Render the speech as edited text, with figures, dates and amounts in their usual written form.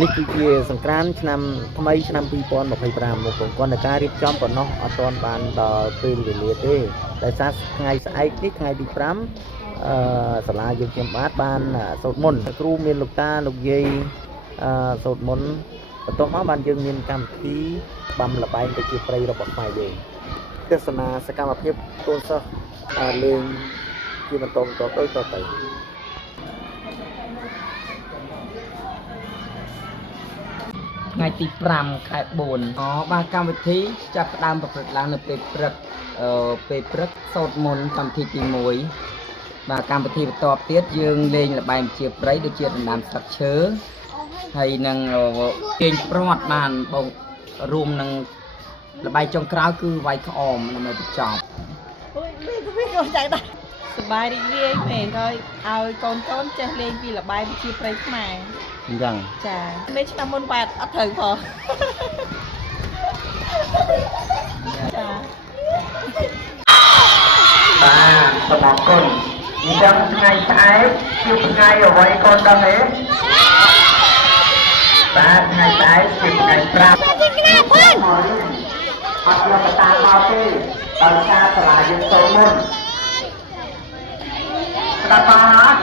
នេះគឺជាសង្គ្រាមឆ្នាំថ្មីឆ្នាំ2025មកគាត់នៅការរៀបចំប៉ុណ្ណោះអត់ទាន់បានដល់ពេលវេលាទេដោយសារថ្ងៃស្អែកនេះថ្ងៃទី5សាលាយើងខ្ញុំបានសូត្រមន្តគ្រូមានលោកតាលោកយាយសូត្រមន្តបន្ទាប់មកបានយើងមានកម្មវិធីបំលបែងប្រជាប្រិយរបស់ខ្មែរយើងទស្សនាសកម្មភាពកូនសិស្សលេងជាបន្តទៅថ្ងៃទី5ខែ4បាទកម្មវិធីចាប់ផ្ដើមប្រព្រឹត្តឡើងនៅពេលព្រឹកសូត្រមន្តកម្មវិធីទី1បាទកម្មវិធីបន្តទៀតយើងលេងល្បែងជាប្រៃដូចជាដណ្ដើមស្លឹកឈើហើយនឹងទាញព្រាត់បានបងរួមនឹងល្បែងចុងក្រោយគឺវាយក្អមដើម្បីបញ្ចប់អូយមានកូនចៅដែរសប្បាយរីករាយមែនហើឲ្យកូនចេះលេងពីល្បែងជាប្រៃខ្មែរអញ្ចឹងចាមេឆ្នាំមុនបាទអត់ត្រូវផងចាបាទសូមអរគុណអញ្ចឹងថ្ងៃស្អែកជាថ្ងៃអ្វីកូនដឹងទេបាទថ្ងៃស្អែកជាថ្ងៃ5អត់យកតាមកទេដោយសារសាលាយើងចូលមុនស្ដាប់បាន